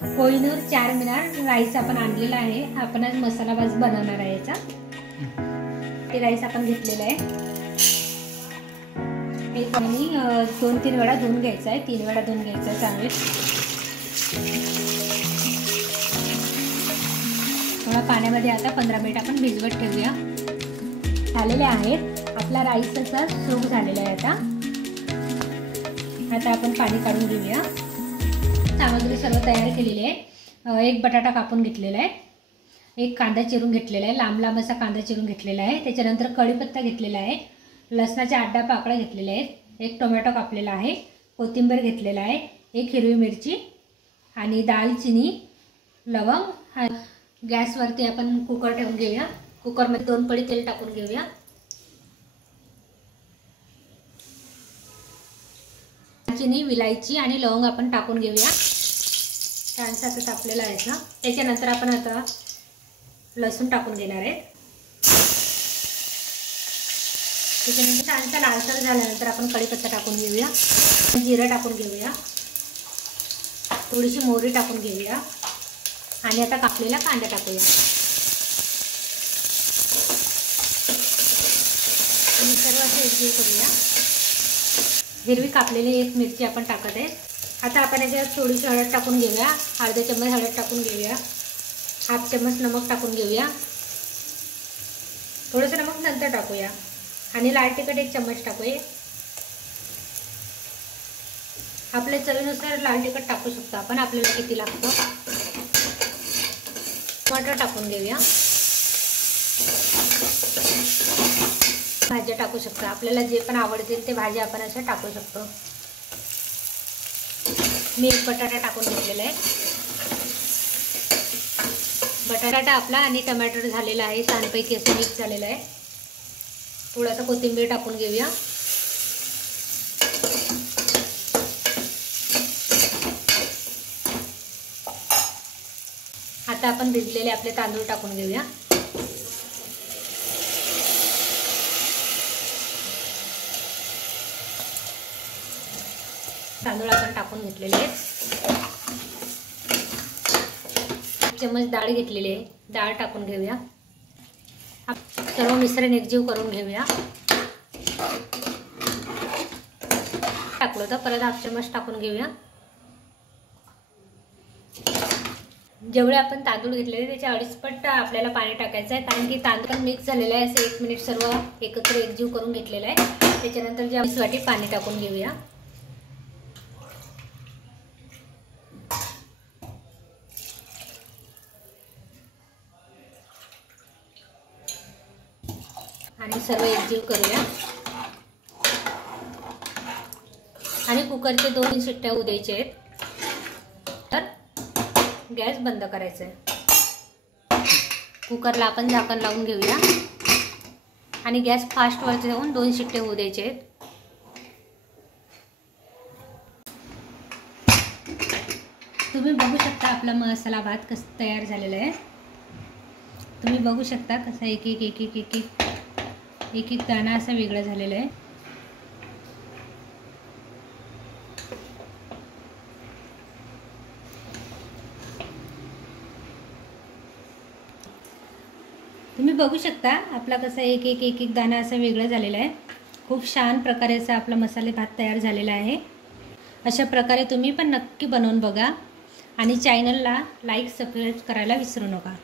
कोहिनूर 4 मीनार rice आपण आणलेला आहे। आपण आज मसाला भात बनवणार आहे याचा। ते राईस आपण घेतलेला आहे। हे पाणी 2-3 वेळा धुवून घ्यायचं आहे। 3 वेळा धुवून घ्यायचं आहे चांगले। थोडा पाण्यामध्ये आता 15 मिनिट आपण भिजवत ठेवूया। झालेले आहेत। आपला राईस असा सूप झालेला आहे। आता आपण पाणी काढून घेऊया। सामग्री सर्व तयार केलेली आहे। एक बटाटा कापून घेतलेला आहे। एक कांदा चिरून घेतलेला आहे। लांब लांब असा कांदा चिरून घेतलेला आहे। त्याच्यानंतर कढीपत्ता घेतलेला आहे। लसणाच्या 8-10 पाकळ्या घेतलेल्या आहेत। एक टोमॅटो कापलेला आहे। कोथिंबीर घेतलेला आहे। एक हिरवी मिरची आणि दालचिनी, लवंग। गॅसवरती आपण कुकर ठेवून घेऊया। कुकरमध्ये 2 पळी तेल टाकून घेऊया। दालचिनी, विलायची आणि लवंग आपण टाकून घेऊया। छानसा आता तापलेला आहे ना। त्याच्यानंतर आपण आता लसूण टाकून घेणार आहे। त्याच्यानंतर छानसा लालसर झाल्यानंतर आपण कढीपत्ता टाकून घेऊया। जिरं टाकून घेऊया। थोडीशी मोहरी टाकून घेऊया आणि आता कापलेला कांदा टाकूया। आणि सर्व असे एकजीव करूया। हिरवी कापलेली एक मिरची आपण टाकत आहे। आता आपण याच्यात थोडीशी हळद टाकून घेऊया। अर्धा चम्मच हळद टाकून घेऊया। हाफ चम्मच नमक टाकून घेऊया। थोडंसं नमक नंतर टाकूया। आणि लाल तिखट 1 चम्मच टाकूया। आपल्या चवीनुसार लाल तिखट टाकू शकतो आपण, आपल्याला किती लागतं। टमाटर टाकून घेऊया। भाज्या टाकू शकतो, आपल्याला जे पण आवडतील ते भाज्या आपण अशा टाकू शकतो। मी एक बटाटा टाकून घेतलेला आहे। बटाटा आपला आणि टोमॅटो झालेला आहे, छानपैकी असं मिक्स झालेलं आहे। थोडासा कोथिंबीर टाकून घेऊया। आता आपण भिजलेले आपले तांदूळ टाकून घेऊया। तांदूळ आपण टाकून घेतलेले आहेत। 1 चम्मच डाळ घेतलेली आहे, डाळ टाकून घेऊया। सर्व मिश्रण एकजीव करून घेऊया। टाकलं तर परत 1/2 चम्मच टाकून घेऊया। जेवढे आपण तांदूळ घेतलेले त्याच्या 2.5 पट आपल्याला पाणी टाकायचं आहे, कारण की तांदूळ मिक्स झालेला आहे। असं 1 मिनिट सर्व एकत्र एकजीव करून घेतलेलं आहे। त्याच्यानंतर 2 वाटी पाणी टाकून घेऊया। आणि सर्व एकजीव करूया आणि कुकरचे 2 शिट्ट्या होऊ द्यायच्या आहेत। तर गॅस बंद करायचा आहे। कुकरला आपण झाकण लावून घेऊया आणि गॅस फास्ट वरती जाऊन 2 शिट्टे होऊ द्यायचे आहेत। तुम्ही बघू शकता आपला मसाला भात कसा तयार झालेला आहे। तुम्ही बघू शकता कसा एक एक दाणा असा वेगळा झालेला आहे। तुम्ही बघू शकता आपला कसा एक एक दाणा असा वेगळा झालेला आहे। खूप छान प्रकारे असा आपला मसाले भात तयार झालेला आहे। अशा प्रकारे तुम्ही पण नक्की बनवून बघा आणि चॅनलला लाईक सबस्क्राईब करायला विसरू नका।